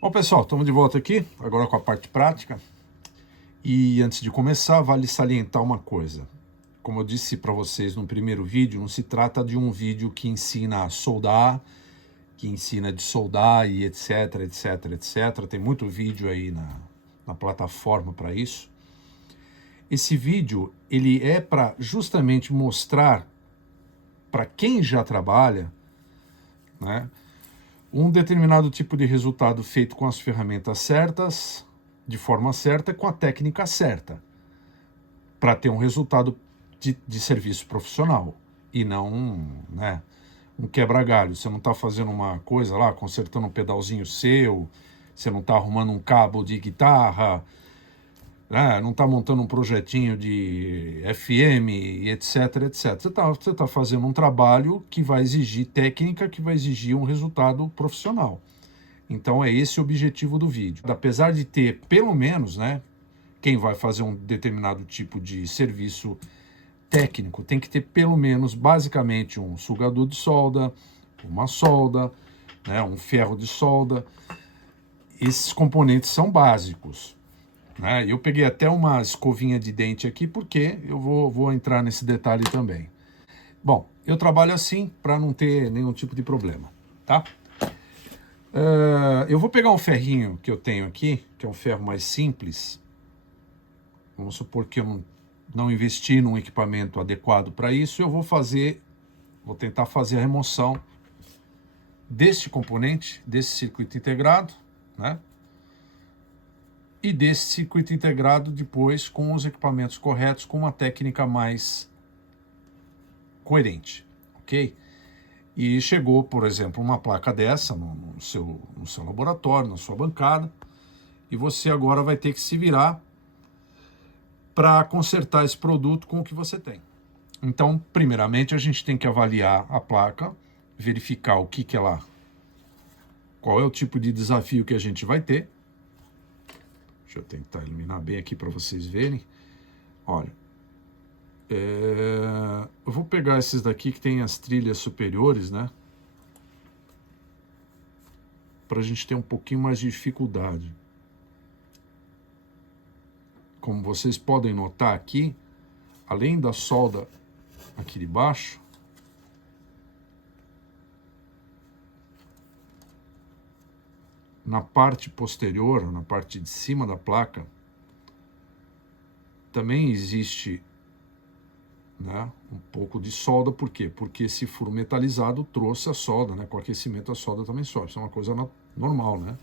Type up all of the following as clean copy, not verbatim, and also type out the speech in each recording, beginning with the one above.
Bom, pessoal, estamos de volta aqui, agora com a parte prática. E antes de começar, vale salientar uma coisa. Como eu disse para vocês no primeiro vídeo, não se trata de um vídeo que ensina a soldar, que ensina de soldar e etc, etc, etc. Tem muito vídeo aí na plataforma para isso. Esse vídeo, ele é para justamente mostrar para quem já trabalha, né, um determinado tipo de resultado feito com as ferramentas certas, de forma certa, com a técnica certa, para ter um resultado de serviço profissional e não, né, um quebra-galho. Você não está fazendo uma coisa lá, consertando um pedalzinho seu, você não está arrumando um cabo de guitarra, né, não está montando um projetinho de FM, etc, etc. Você tá fazendo um trabalho que vai exigir técnica, que vai exigir um resultado profissional. Então é esse o objetivo do vídeo. Apesar de ter, pelo menos, né, quem vai fazer um determinado tipo de serviço técnico tem que ter pelo menos, basicamente, um sugador de solda, uma solda, né, um ferro de solda. Esses componentes são básicos, né? Eu peguei até uma escovinha de dente aqui porque eu vou entrar nesse detalhe também. Bom, eu trabalho assim para não ter nenhum tipo de problema, tá? Eu vou pegar um ferrinho que eu tenho aqui, que é um ferro mais simples. Vamos supor que eu não investi num equipamento adequado para isso. Eu vou tentar fazer a remoção deste componente, desse circuito integrado, né? E desse circuito integrado depois com os equipamentos corretos, com uma técnica mais coerente, ok? E chegou, por exemplo, uma placa dessa no seu laboratório, na sua bancada, e você agora vai ter que se virar para consertar esse produto com o que você tem. Então, primeiramente, a gente tem que avaliar a placa, verificar o que ela, qual é o tipo de desafio que a gente vai ter. Deixa eu tentar iluminar bem aqui para vocês verem. Olha, eu vou pegar esses daqui que tem as trilhas superiores, né? Para a gente ter um pouquinho mais de dificuldade. Como vocês podem notar aqui, além da solda aqui de baixo, na parte posterior, na parte de cima da placa, também existe, né, um pouco de solda. Por quê? Porque esse furo metalizado trouxe a solda, né? Com aquecimento a solda também sobe. Isso é uma coisa normal, né?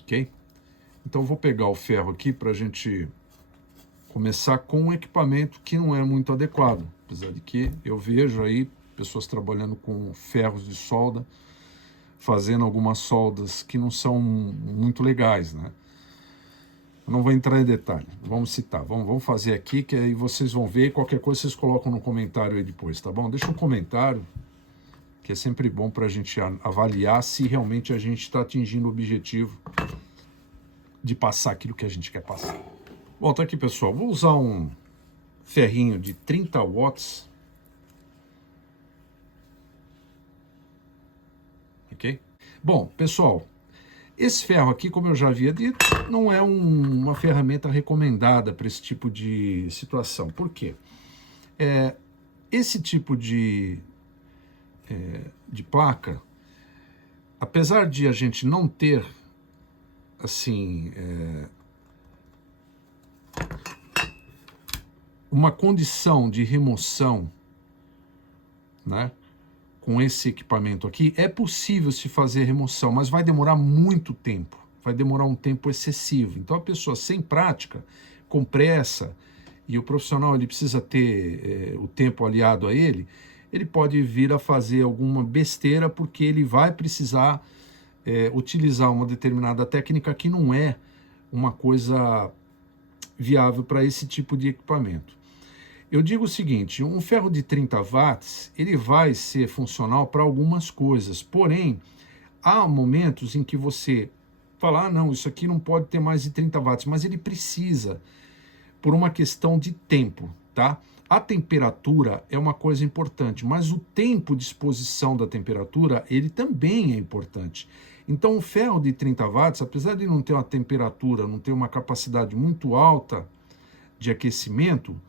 Ok? Então vou pegar o ferro aqui para a gente começar com um equipamento que não é muito adequado, apesar de que eu vejo aí pessoas trabalhando com ferros de solda, fazendo algumas soldas que não são muito legais, né? Eu não vou entrar em detalhe, vamos citar, vamos fazer aqui, que aí vocês vão ver, qualquer coisa vocês colocam no comentário aí depois, tá bom? Deixa um comentário, que é sempre bom para a gente avaliar se realmente a gente está atingindo o objetivo de passar aquilo que a gente quer passar. Bom, tá aqui, pessoal, vou usar um ferrinho de 30 watts, ok? Bom, pessoal, esse ferro aqui, como eu já havia dito, não é uma ferramenta recomendada para esse tipo de situação. Por quê? Esse tipo de placa, apesar de a gente não ter, assim, uma condição de remoção, né, com esse equipamento aqui, é possível se fazer remoção, mas vai demorar muito tempo, vai demorar um tempo excessivo. Então a pessoa sem prática, com pressa, e o profissional ele precisa ter o tempo aliado a ele pode vir a fazer alguma besteira, porque ele vai precisar utilizar uma determinada técnica que não é uma coisa viável para esse tipo de equipamento. Eu digo o seguinte, um ferro de 30 watts, ele vai ser funcional para algumas coisas, porém, há momentos em que você fala, não, isso aqui não pode ter mais de 30 watts, mas ele precisa, por uma questão de tempo, tá? A temperatura é uma coisa importante, mas o tempo de exposição da temperatura, ele também é importante. Então o ferro de 30 watts, apesar de não ter uma temperatura, não ter uma capacidade muito alta de aquecimento,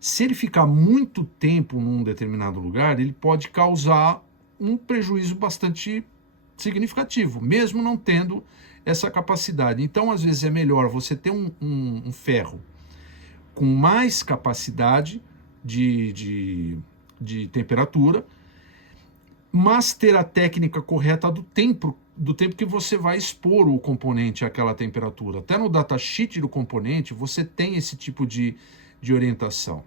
se ele ficar muito tempo num determinado lugar, ele pode causar um prejuízo bastante significativo, mesmo não tendo essa capacidade. Então, às vezes, é melhor você ter um ferro com mais capacidade de temperatura, mas ter a técnica correta do tempo que você vai expor o componente àquela temperatura. Até no datasheet do componente, você tem esse tipo de orientação.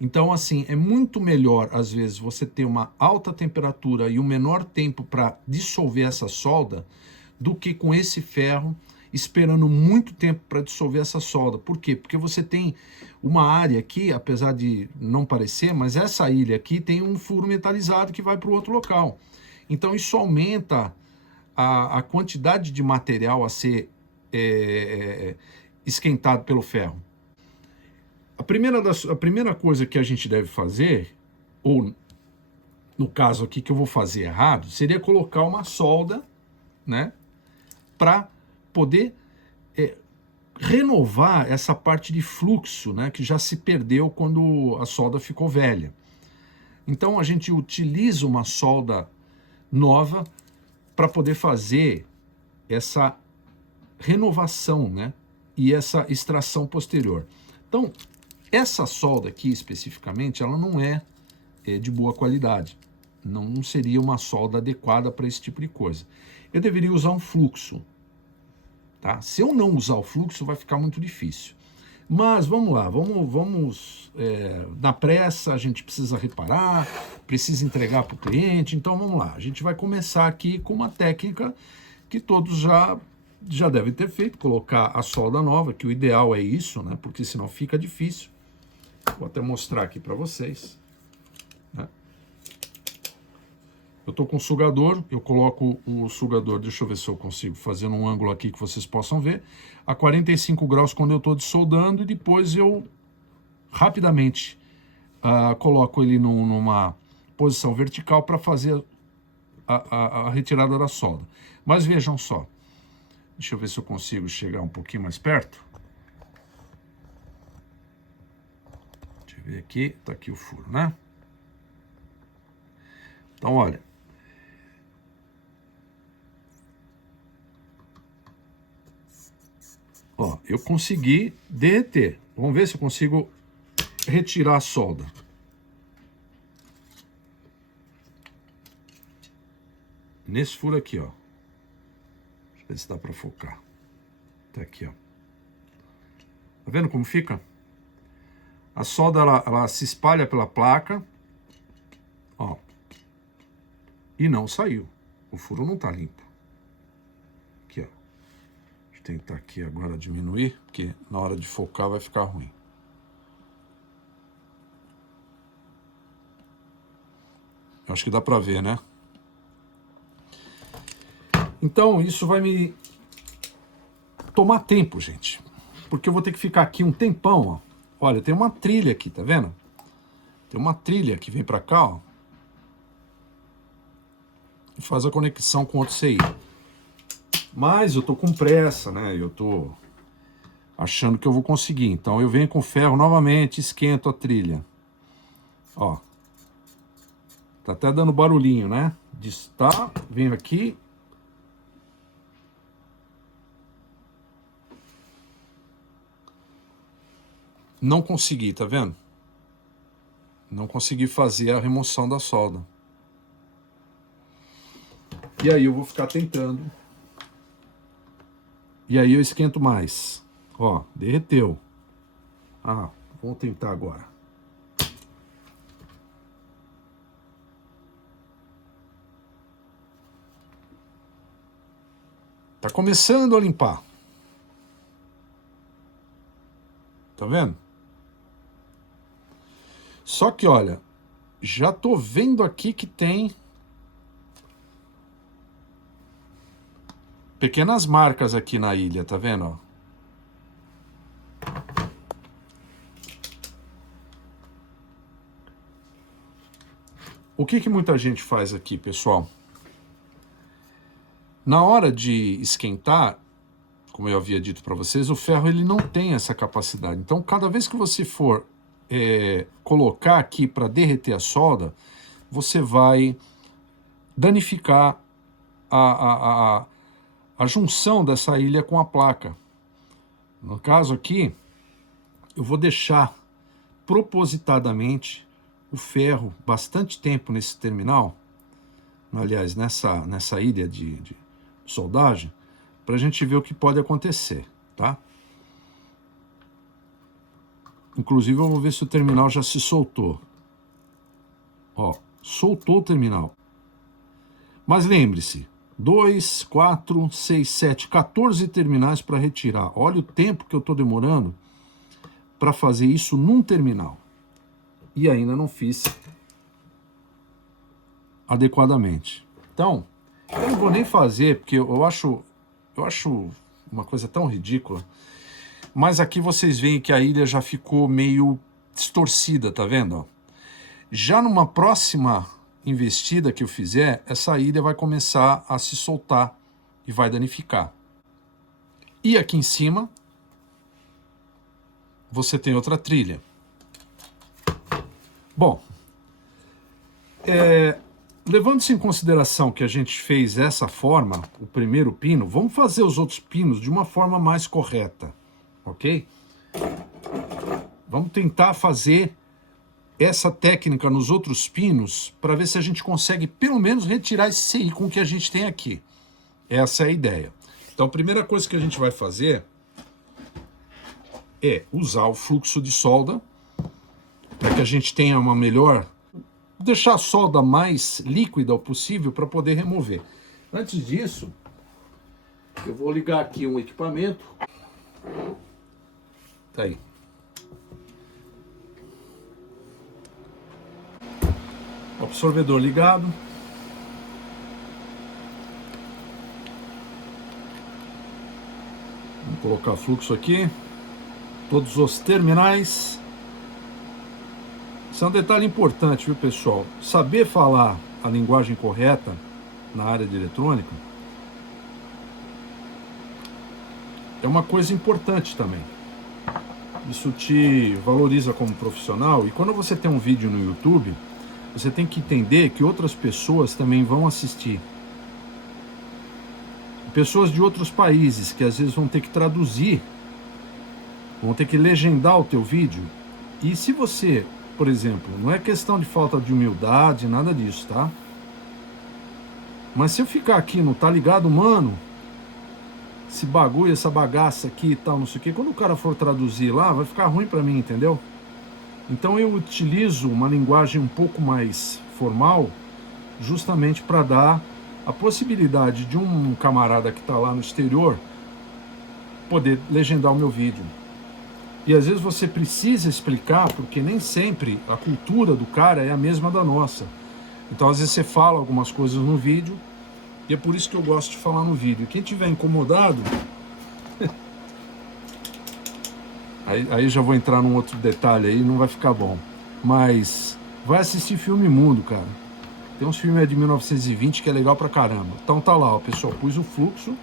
Então, assim, é muito melhor, às vezes, você ter uma alta temperatura e um menor tempo para dissolver essa solda do que com esse ferro esperando muito tempo para dissolver essa solda. Por quê? Porque você tem uma área aqui, apesar de não parecer, mas essa ilha aqui tem um furo metalizado que vai para o outro local. Então, isso aumenta a quantidade de material a ser esquentado pelo ferro. A primeira coisa que a gente deve fazer, ou no caso aqui que eu vou fazer errado, seria colocar uma solda, né, para poder renovar essa parte de fluxo, né, que já se perdeu quando a solda ficou velha. Então a gente utiliza uma solda nova para poder fazer essa renovação, né, e essa extração posterior. Então, essa solda aqui, especificamente, ela não é de boa qualidade. Não seria uma solda adequada para esse tipo de coisa. Eu deveria usar um fluxo. Tá? Se eu não usar o fluxo, vai ficar muito difícil. Mas vamos lá, vamos na pressa, a gente precisa reparar, precisa entregar para o cliente, então vamos lá. A gente vai começar aqui com uma técnica que todos já devem ter feito, colocar a solda nova, que o ideal é isso, né? Porque senão fica difícil. Vou até mostrar aqui para vocês. Né? Eu estou com o sugador, eu coloco o sugador, deixa eu ver se eu consigo fazer num ângulo aqui que vocês possam ver, a 45 graus quando eu estou dessoldando, e depois eu rapidamente coloco ele numa posição vertical para fazer a retirada da solda. Mas vejam só, deixa eu ver se eu consigo chegar um pouquinho mais perto. Ver aqui, tá aqui o furo, né? Então, olha. Ó, eu consegui derreter. Vamos ver se eu consigo retirar a solda. Nesse furo aqui, ó. Deixa eu ver se dá para focar. Tá aqui, ó. Tá vendo como fica? A solda, ela se espalha pela placa, ó, e não saiu. O furo não tá limpo. Aqui, ó. Deixa eu tentar aqui agora diminuir, porque na hora de focar vai ficar ruim. Eu acho que dá pra ver, né? Então, isso vai me tomar tempo, gente. Porque eu vou ter que ficar aqui um tempão, ó. Olha, tem uma trilha aqui, tá vendo? Tem uma trilha que vem pra cá, ó. E faz a conexão com outro CI. Mas eu tô com pressa, né? Eu tô achando que eu vou conseguir. Então eu venho com ferro novamente, esquento a trilha. Ó. Tá até dando barulhinho, né? Tá, venho aqui. Não consegui, tá vendo? Não consegui fazer a remoção da solda. E aí eu vou ficar tentando. E aí eu esquento mais. Ó, derreteu. Ah, vamos tentar agora. Tá começando a limpar. Tá vendo? Só que, olha, já tô vendo aqui que tem pequenas marcas aqui na ilha, tá vendo? O que muita gente faz aqui, pessoal? Na hora de esquentar, como eu havia dito para vocês, o ferro ele não tem essa capacidade. Então, cada vez que você for colocar aqui para derreter a solda, você vai danificar a junção dessa ilha com a placa. No caso aqui, eu vou deixar propositadamente o ferro bastante tempo nesse terminal, aliás, nessa ilha de soldagem, para a gente ver o que pode acontecer, tá? Inclusive eu vou ver se o terminal já se soltou. Ó, soltou o terminal. Mas lembre-se, 2, 4, 6, 7, 14 terminais para retirar. Olha o tempo que eu estou demorando para fazer isso num terminal. E ainda não fiz adequadamente. Então, eu não vou nem fazer, porque eu acho uma coisa tão ridícula. Mas aqui vocês veem que a ilha já ficou meio distorcida, tá vendo? Já numa próxima investida que eu fizer, essa ilha vai começar a se soltar e vai danificar. E aqui em cima, você tem outra trilha. Bom, levando-se em consideração que a gente fez essa forma, o primeiro pino, vamos fazer os outros pinos de uma forma mais correta, ok? Vamos tentar fazer essa técnica nos outros pinos para ver se a gente consegue pelo menos retirar esse CI com o que a gente tem aqui. Essa é a ideia. Então a primeira coisa que a gente vai fazer é usar o fluxo de solda para que a gente tenha uma melhor... deixar a solda mais líquida possível para poder remover. Antes disso, eu vou ligar aqui um equipamento. Tá aí. Absorvedor ligado. Vamos colocar fluxo aqui. Todos os terminais. Isso é um detalhe importante, viu, pessoal? Saber falar a linguagem correta na área de eletrônica é uma coisa importante também. Isso te valoriza como profissional. E quando você tem um vídeo no YouTube, você tem que entender que outras pessoas também vão assistir. Pessoas de outros países que às vezes vão ter que traduzir, vão ter que legendar o teu vídeo. E se você, por exemplo, não é questão de falta de humildade, nada disso, tá? Mas se eu ficar aqui no tá ligado, mano, esse bagulho, essa bagaça aqui e tal, não sei o que, quando o cara for traduzir lá, vai ficar ruim pra mim, entendeu? Então eu utilizo uma linguagem um pouco mais formal, justamente para dar a possibilidade de um camarada que está lá no exterior poder legendar o meu vídeo. E às vezes você precisa explicar, porque nem sempre a cultura do cara é a mesma da nossa. Então às vezes você fala algumas coisas no vídeo, e é por isso que eu gosto de falar no vídeo. Quem tiver incomodado... Aí já vou entrar num outro detalhe aí, não vai ficar bom. Mas vai assistir filme mudo, cara. Tem uns filmes de 1920 que é legal pra caramba. Então tá lá, ó, pessoal, pus o fluxo,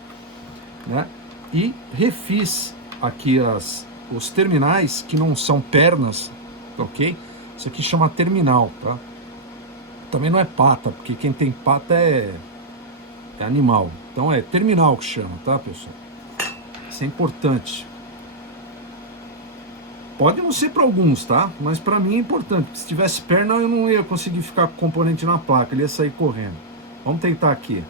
né? E refiz aqui os terminais que não são pernas, ok? Isso aqui chama terminal, tá? Também não é pata, porque quem tem pata é animal. Então é terminal que chama, tá, pessoal? Isso é importante. Pode não ser para alguns, tá? Mas para mim é importante. Se tivesse perna, eu não ia conseguir ficar com o componente na placa, ele ia sair correndo. Vamos tentar aqui.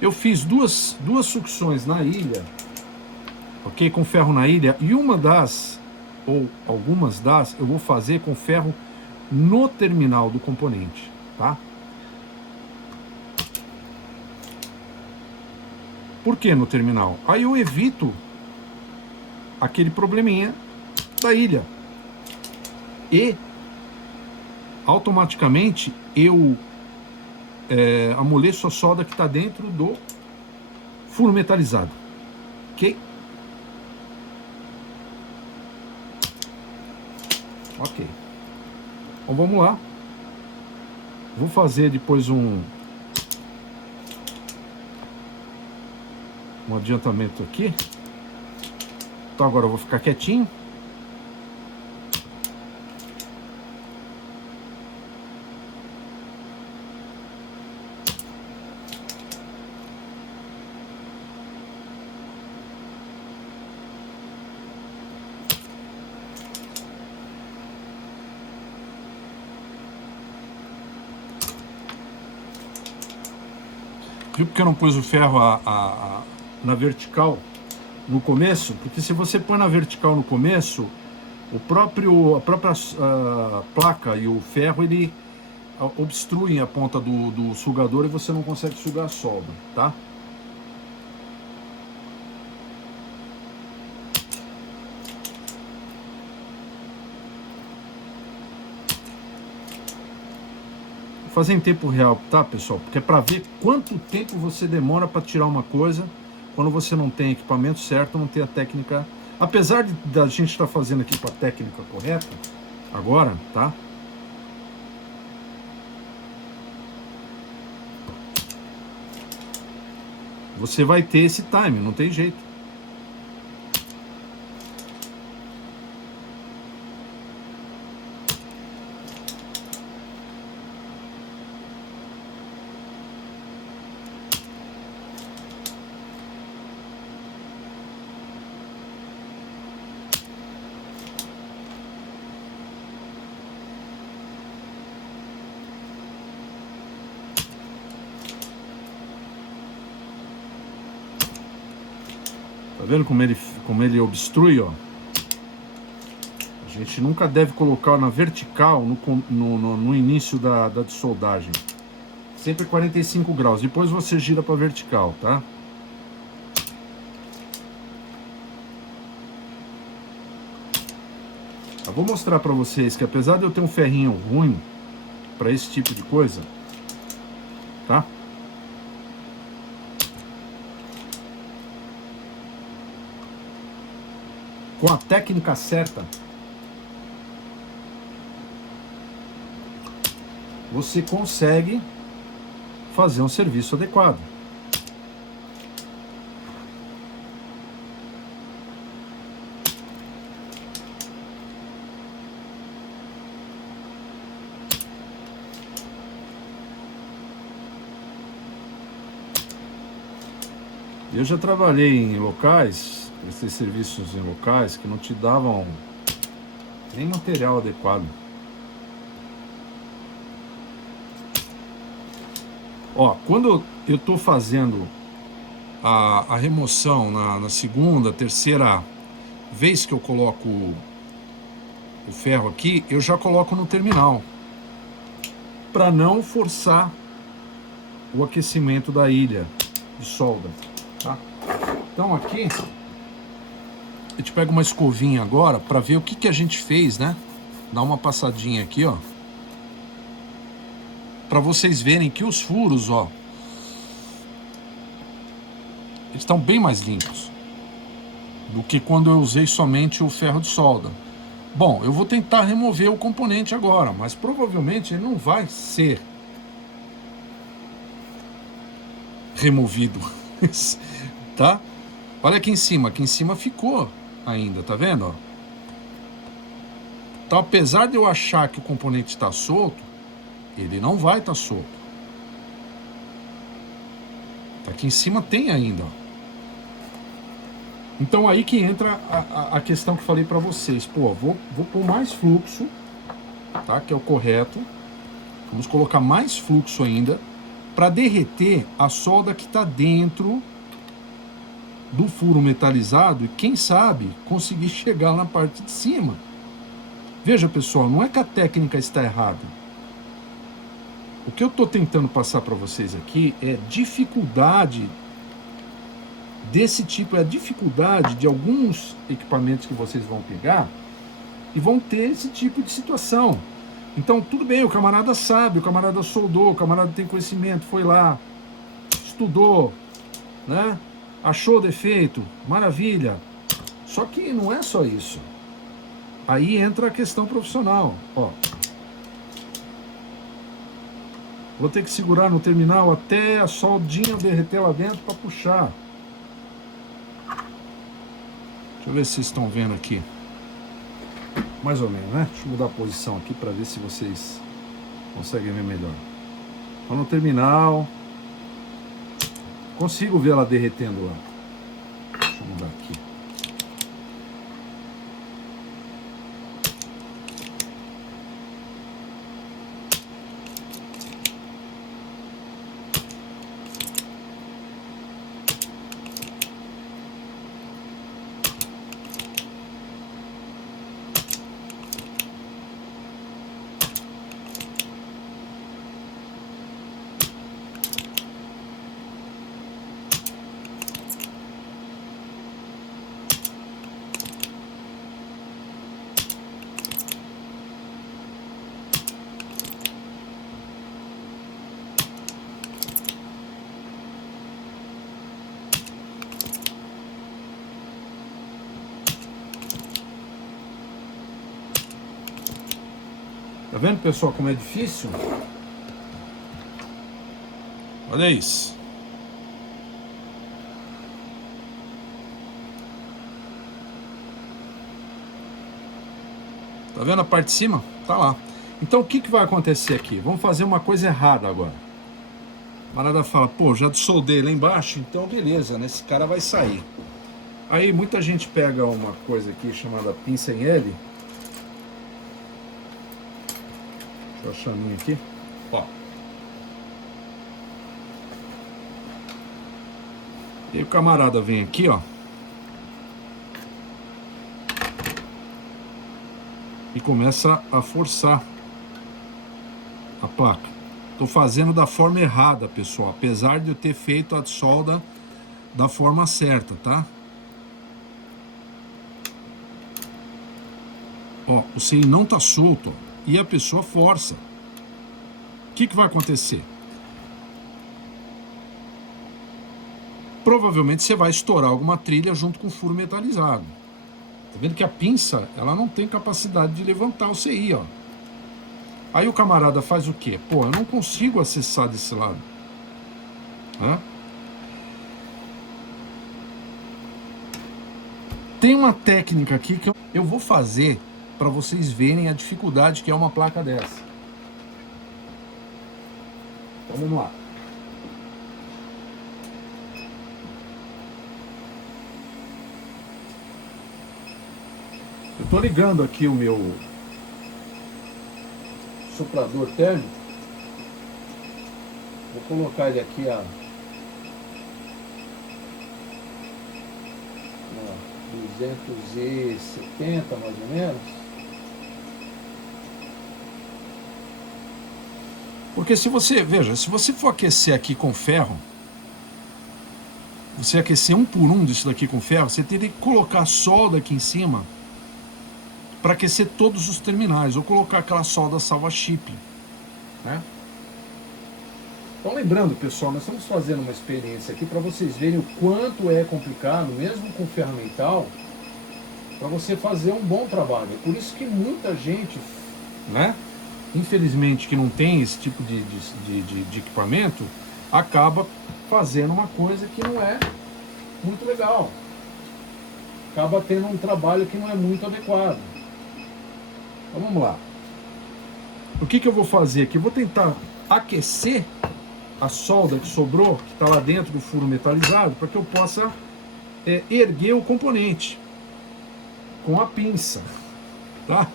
Eu fiz duas sucções na ilha, ok? Com ferro na ilha, e uma das, ou algumas das, eu vou fazer com ferro no terminal do componente, tá? Por que no terminal? Aí eu evito aquele probleminha da ilha. E automaticamente eu amoleço a solda que está dentro do furo metalizado. Ok? Ok. Então vamos lá. Vou fazer depois um adiantamento aqui. Então agora eu vou ficar quietinho. Viu porque eu não pus o ferro na vertical no começo? Porque se você põe na vertical no começo, a própria placa e o ferro, ele obstruem a ponta do sugador e você não consegue sugar a solda, tá? Vou fazer em tempo real, tá, pessoal? Porque é para ver quanto tempo você demora para tirar uma coisa quando você não tem equipamento certo, não tem a técnica. Apesar da gente estar fazendo aqui com a técnica correta, agora, tá? Você vai ter esse time, não tem jeito. Tá vendo como ele obstrui, ó? A gente nunca deve colocar na vertical no início da soldagem. Sempre 45 graus. Depois você gira para vertical, tá? Eu vou mostrar para vocês que apesar de eu ter um ferrinho ruim para esse tipo de coisa, tá? Com a técnica certa, você consegue fazer um serviço adequado. Eu já trabalhei em locais, esses serviços em locais que não te davam nem material adequado. Ó, quando eu estou fazendo a remoção na segunda, terceira vez que eu coloco o ferro aqui, eu já coloco no terminal, para não forçar o aquecimento da ilha de solda, tá? Então aqui, eu te pego uma escovinha agora para ver o que a gente fez, né? Dá uma passadinha aqui, ó, para vocês verem que os furos, ó, eles estão bem mais limpos do que quando eu usei somente o ferro de solda. Bom, eu vou tentar remover o componente agora, mas provavelmente ele não vai ser removido, tá? Olha aqui em cima ficou ainda, tá vendo? Ó? Então, apesar de eu achar que o componente está solto, ele não vai estar solto. Aqui em cima tem ainda, ó. Então aí que entra a questão que falei para vocês. Pô, vou pôr mais fluxo, tá? Que é o correto. Vamos colocar mais fluxo ainda para derreter a solda que está dentro do furo metalizado e quem sabe conseguir chegar na parte de cima. Veja, pessoal, não é que a técnica está errada. O que eu estou tentando passar para vocês aqui é dificuldade desse tipo, é a dificuldade de alguns equipamentos que vocês vão pegar e vão ter esse tipo de situação. Então, tudo bem, o camarada sabe, o camarada soldou, o camarada tem conhecimento, foi lá, estudou, né? Achou defeito, maravilha. Só que não é só isso. Aí entra a questão profissional, ó. Vou ter que segurar no terminal até a soldinha derreter lá dentro para puxar. Deixa eu ver se vocês estão vendo aqui. Mais ou menos, né? Deixa eu mudar a posição aqui para ver se vocês conseguem ver melhor. Estou no terminal. Consigo ver ela derretendo lá. Deixa eu mudar aqui. Tá vendo, pessoal, como é difícil? Olha isso. Tá vendo a parte de cima? Tá lá. Então o que vai acontecer aqui? Vamos fazer uma coisa errada agora. A camarada fala, pô, já soldei lá embaixo, então beleza, né? Esse cara vai sair. Aí muita gente pega uma coisa aqui chamada pinça em L. Deixa eu achar a minha aqui. Ó. E aí o camarada vem aqui, ó. E começa a forçar a placa. Estou fazendo da forma errada, pessoal. Apesar de eu ter feito a solda da forma certa, tá? Ó, o CI não tá solto, ó, e a pessoa força. O que vai acontecer? Provavelmente você vai estourar alguma trilha junto com o furo metalizado. Tá vendo que a pinça, ela não tem capacidade de levantar o CI, ó. Aí o camarada faz o quê? Pô, eu não consigo acessar desse lado. Né? Tem uma técnica aqui que eu vou fazer para vocês verem a dificuldade que é uma placa dessa. Então vamos lá. Eu tô ligando aqui o meu soprador térmico. Vou colocar ele aqui a 270 mais ou menos. Porque se você, veja, se você for aquecer aqui com ferro, você aquecer um por um disso daqui com ferro, você teria que colocar solda aqui em cima para aquecer todos os terminais, ou colocar aquela solda salva-chip, né? Então lembrando, pessoal, nós estamos fazendo uma experiência aqui para vocês verem o quanto é complicado, mesmo com ferramental, para você fazer um bom trabalho. É por isso que muita gente, né, infelizmente, que não tem esse tipo de equipamento, acaba fazendo uma coisa que não é muito legal. Acaba tendo um trabalho que não é muito adequado. Então vamos lá. O que eu vou fazer aqui? Eu vou tentar aquecer a solda que sobrou, que está lá dentro do furo metalizado, para que eu possa erguer o componente com a pinça, tá?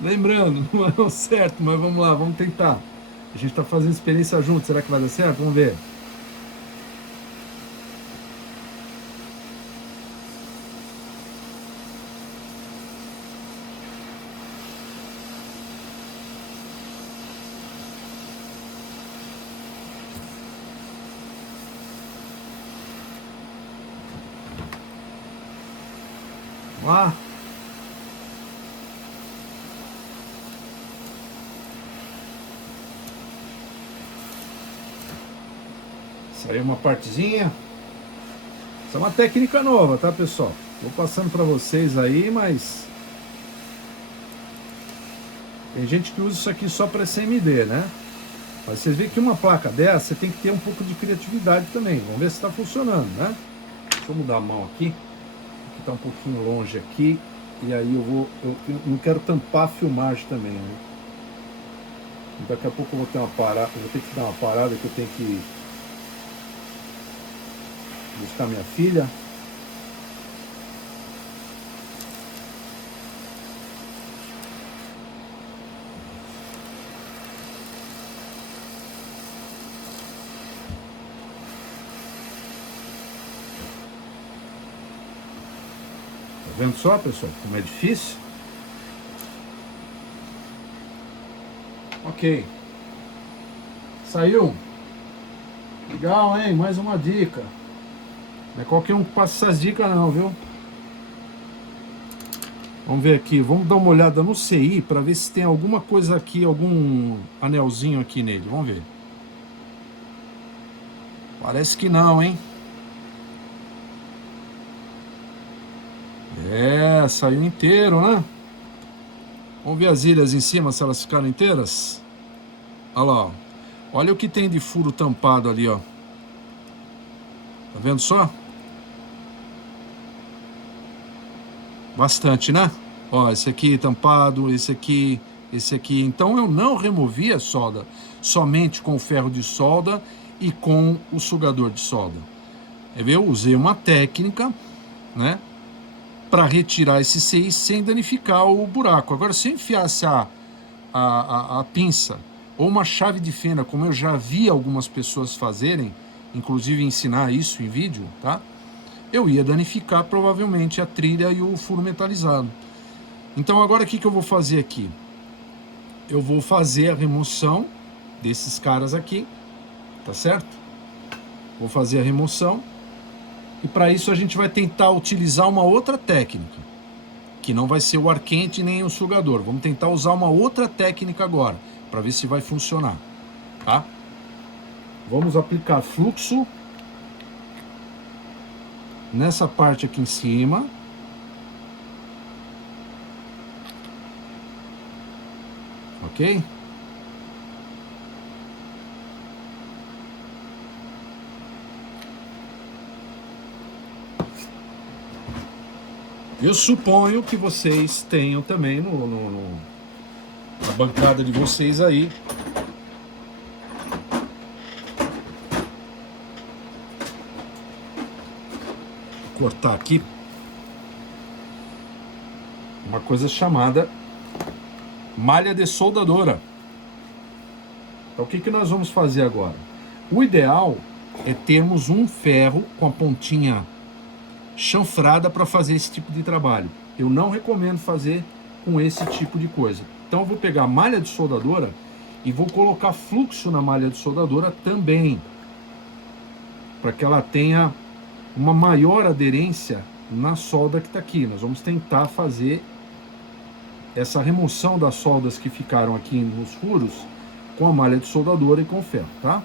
Lembrando, não é o certo, mas vamos lá, vamos tentar. A gente está fazendo experiência junto, será que vai dar certo? Vamos ver. Vamos lá. Saiu uma partezinha. Essa é uma técnica nova, tá, pessoal? Vou passando para vocês aí, mas tem gente que usa isso aqui só para CMD, né? Mas vocês veem que uma placa dessa, você tem que ter um pouco de criatividade também. Vamos ver se está funcionando, né? Deixa eu mudar a mão aqui. Aqui está um pouquinho longe aqui. E aí eu não quero tampar a filmagem também, né? Daqui a pouco eu vou ter uma parada, eu vou ter que dar uma parada que eu tenho que buscar minha filha. Tá vendo só, pessoal, como é difícil? Ok. Saiu. Legal, hein? Mais uma dica. Não é qualquer um que passa essas dicas não, viu? Vamos ver aqui. Vamos dar uma olhada no CI para ver se tem alguma coisa aqui, algum anelzinho aqui nele. Vamos ver. Parece que não, hein? É, saiu inteiro, né? Vamos ver as ilhas em cima, se elas ficaram inteiras. Olha lá, ó. Olha o que tem de furo tampado ali, ó. Tá vendo só? Bastante, né? Ó, esse aqui tampado, esse aqui. Então eu não removi a solda somente com o ferro de solda e com o sugador de solda. Eu usei uma técnica, né? Para retirar esse CI sem danificar o buraco. Agora, se eu enfiasse a pinça ou uma chave de fenda, como eu já vi algumas pessoas fazerem, inclusive ensinar isso em vídeo, tá? Eu ia danificar provavelmente a trilha e o furo metalizado. Então agora o que eu vou fazer aqui? Eu vou fazer a remoção desses caras aqui, tá certo? Vou fazer a remoção. E para isso a gente vai tentar utilizar uma outra técnica, que não vai ser o ar quente nem o sugador. Vamos tentar usar uma outra técnica agora, para ver se vai funcionar, tá? Vamos aplicar fluxo nessa parte aqui em cima. Ok? Eu suponho que vocês tenham também na bancada de vocês aí cortar aqui uma coisa chamada malha de soldadora. Então o que nós vamos fazer agora? O ideal é termos um ferro com a pontinha chanfrada para fazer esse tipo de trabalho. Eu não recomendo fazer com esse tipo de coisa. Então eu vou pegar a malha de soldadora e vou colocar fluxo na malha de soldadora também, para que ela tenha uma maior aderência na solda que está aqui. Nós vamos tentar fazer essa remoção das soldas que ficaram aqui nos furos com a malha de soldadora e com o ferro, tá?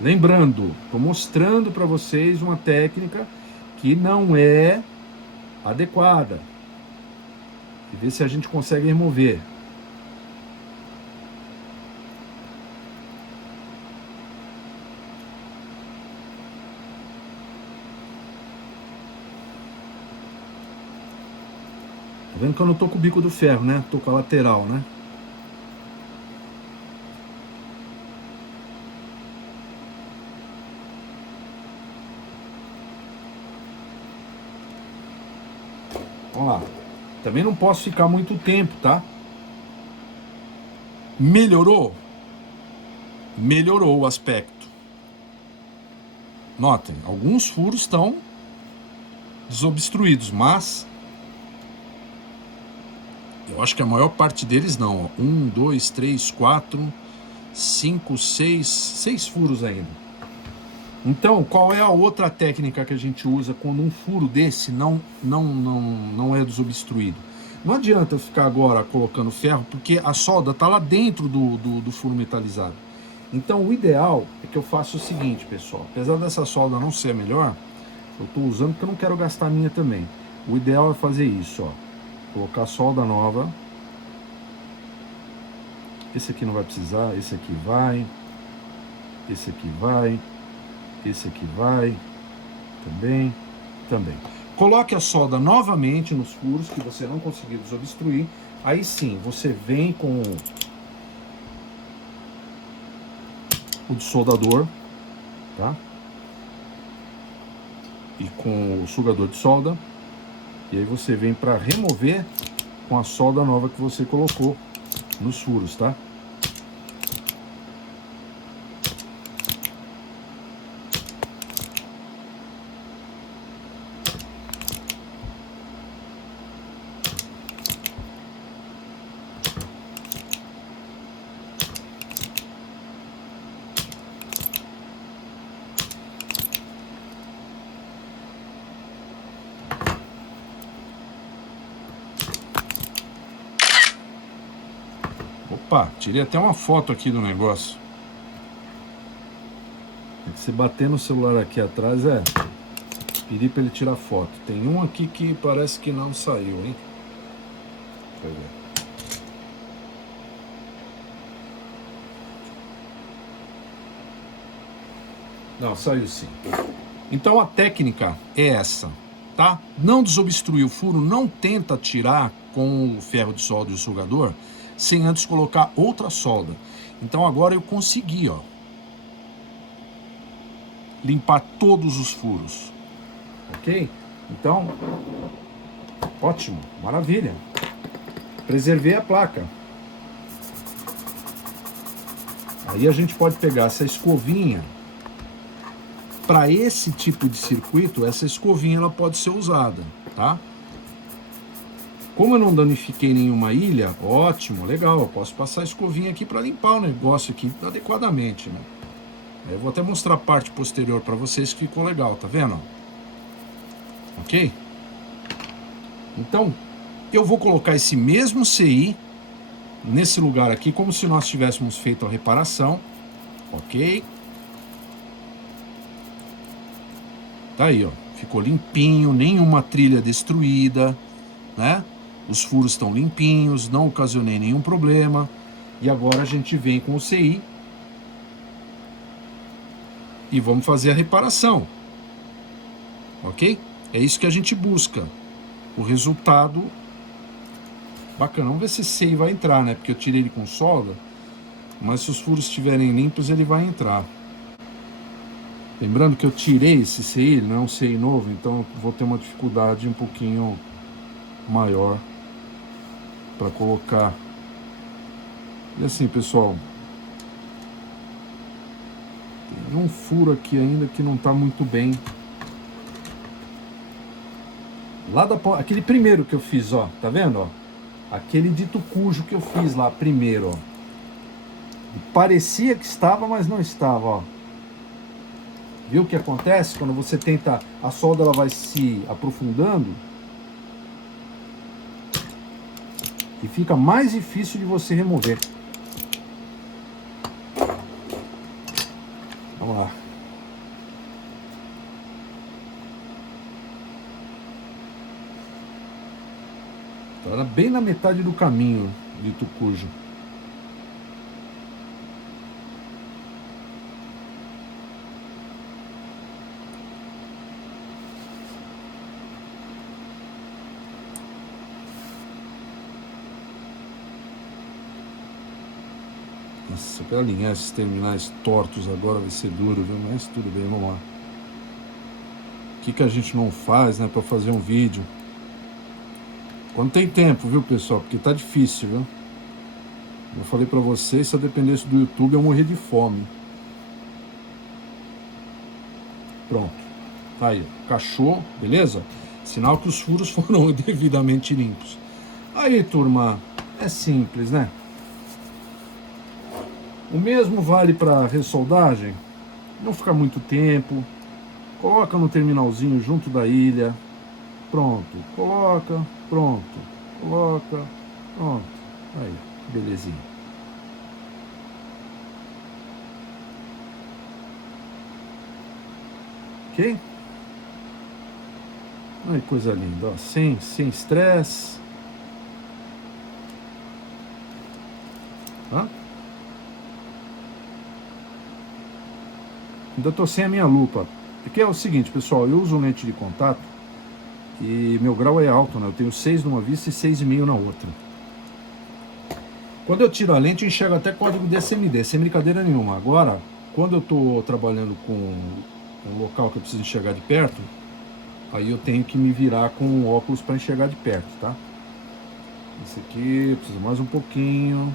Lembrando, estou mostrando para vocês uma técnica que não é adequada. E ver se a gente consegue remover. Tá vendo que eu não estou com o bico do ferro, né? Estou com a lateral, né? Vamos lá. Também não posso ficar muito tempo, tá? Melhorou? Melhorou o aspecto. Notem, alguns furos estão desobstruídos, mas eu acho que a maior parte deles não. 1, 2, 3, 4, 5, 6 furos ainda. Então, qual é a outra técnica que a gente usa quando um furo desse não é desobstruído? Não adianta ficar agora colocando ferro, porque a solda está lá dentro do furo metalizado. Então, o ideal é que eu faça o seguinte, pessoal. Apesar dessa solda não ser a melhor, eu estou usando porque eu não quero gastar a minha também. O ideal é fazer isso, ó. Colocar solda nova. Esse aqui não vai precisar, esse aqui vai, esse aqui vai, esse aqui vai, também. Coloque a solda novamente nos furos que você não conseguiu desobstruir. Aí sim, você vem com o desoldador, tá? E com o sugador de solda. E aí você vem para remover com a solda nova que você colocou nos furos, tá? Opa, tirei até uma foto aqui do negócio. Se bater no celular aqui atrás pedir para ele tirar foto. Tem um aqui que parece que não saiu, hein? Deixa eu ver. Não, saiu sim. Então a técnica é essa, tá? Não desobstruir o furo, não tenta tirar com o ferro de solda e o sugador sem antes colocar outra solda. Então agora eu consegui, ó, limpar todos os furos, ok? Então, ótimo, maravilha. Preservei a placa. Aí a gente pode pegar essa escovinha. Para esse tipo de circuito, essa escovinha ela pode ser usada, tá? Como eu não danifiquei nenhuma ilha, ótimo, legal, eu posso passar a escovinha aqui para limpar o negócio aqui adequadamente, né? Eu vou até mostrar a parte posterior para vocês que ficou legal, tá vendo? Ok? Então, eu vou colocar esse mesmo CI nesse lugar aqui, como se nós tivéssemos feito a reparação, ok? Tá aí, ó, ficou limpinho, nenhuma trilha destruída, né? Os furos estão limpinhos, não ocasionei nenhum problema. E agora a gente vem com o CI e vamos fazer a reparação, ok? É isso que a gente busca, o resultado bacana. Vamos ver se esse CI vai entrar, né? Porque eu tirei ele com solda, mas se os furos estiverem limpos ele vai entrar. Lembrando que eu tirei esse CI, ele não é um CI novo, então eu vou ter uma dificuldade um pouquinho maior para colocar. E assim, pessoal, tem um furo aqui ainda que não está muito bem. Lá aquele primeiro que eu fiz, ó, tá vendo, ó? Aquele dito cujo que eu fiz lá primeiro, ó. Parecia que estava, mas não estava, ó. Viu o que acontece quando você tenta, a solda ela vai se aprofundando e fica mais difícil de você remover. Vamos lá. Era bem na metade do caminho de Tucujo. Nossa, para alinhar esses terminais tortos agora vai ser duro, viu? Mas tudo bem, vamos lá. O que a gente não faz, né, para fazer um vídeo? Quando tem tempo, viu, pessoal? Porque tá difícil, viu? Eu falei para vocês, se eu dependesse do YouTube, eu morria de fome. Pronto. Tá aí, cachou, beleza? Sinal que os furos foram devidamente limpos. Aí, turma, é simples, né? O mesmo vale para ressoldagem. Não fica muito tempo. Coloca no terminalzinho junto da ilha. Pronto. Coloca, pronto. Coloca, pronto. Aí, belezinha. Ok? Ai, coisa linda, ó. Sem estresse. Tá? Ainda estou sem a minha lupa. Aqui é o seguinte, pessoal, eu uso lente de contato e meu grau é alto, né? Eu tenho 6 numa vista e 6,5 na outra. Quando eu tiro a lente, eu enxergo até código DSMD, sem brincadeira nenhuma. Agora, quando eu estou trabalhando com um local que eu preciso enxergar de perto, aí eu tenho que me virar com óculos para enxergar de perto, tá? Esse aqui, preciso mais um pouquinho.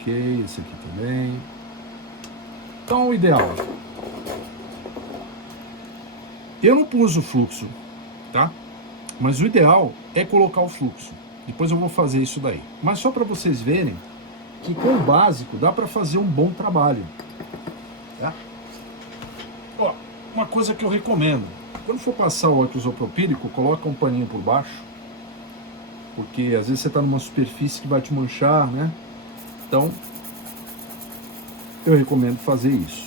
Ok, esse aqui também. Então, o ideal... Eu não pus o fluxo, tá? Mas o ideal é colocar o fluxo. Depois eu vou fazer isso daí. Mas só para vocês verem que com o básico dá para fazer um bom trabalho. Tá? Ó, uma coisa que eu recomendo. Quando for passar o óculos isopropílico, coloca um paninho por baixo. Porque às vezes você está numa superfície que vai te manchar, né? Então, eu recomendo fazer isso.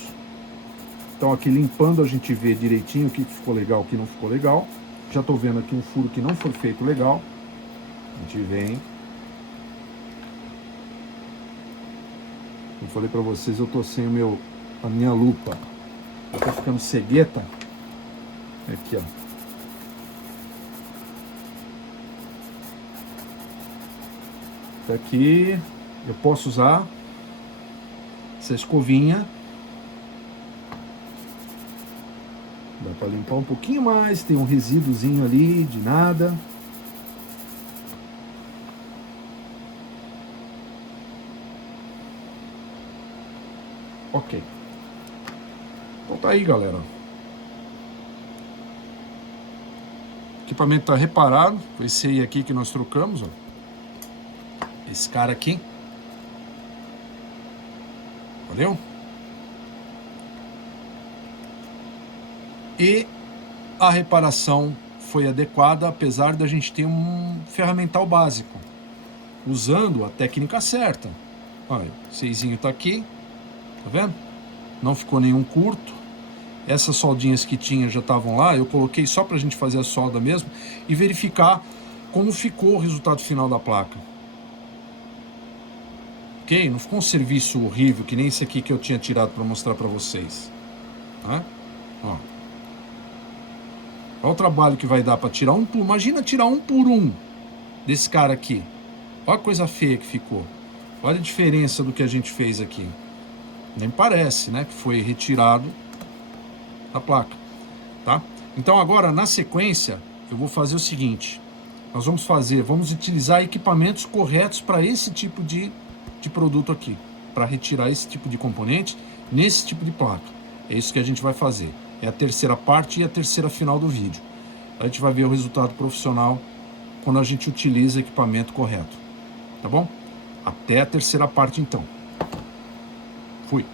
Então aqui limpando a gente vê direitinho o que ficou legal, o que não ficou legal. Já estou vendo aqui um furo que não foi feito legal. A gente vem. Eu falei para vocês, eu tô sem a minha lupa. Eu tô ficando cegueta. Aqui, ó. Aqui eu posso usar essa escovinha. Dá para limpar um pouquinho mais, tem um resíduozinho ali de nada. Ok. Então tá aí, galera. O equipamento tá reparado. Foi esse aí aqui que nós trocamos, ó. Esse cara aqui. Valeu? E a reparação foi adequada, apesar da gente ter um ferramental básico, usando a técnica certa. Olha, o 6zinho tá aqui, tá vendo? Não ficou nenhum curto. Essas soldinhas que tinha já estavam lá, eu coloquei só pra gente fazer a solda mesmo e verificar como ficou o resultado final da placa. Ok? Não ficou um serviço horrível que nem esse aqui que eu tinha tirado para mostrar para vocês. Tá? Ó. Olha o trabalho que vai dar para tirar um por... Imagina tirar um por um desse cara aqui. Olha a coisa feia que ficou. Olha a diferença do que a gente fez aqui. Nem parece, né? Que foi retirado da placa. Tá? Então agora, na sequência, eu vou fazer o seguinte. Nós vamos utilizar equipamentos corretos para esse tipo de produto aqui. Para retirar esse tipo de componente nesse tipo de placa. É isso que a gente vai fazer. É a terceira parte e a terceira final do vídeo. A gente vai ver o resultado profissional quando a gente utiliza o equipamento correto. Tá bom? Até a terceira parte então. Fui.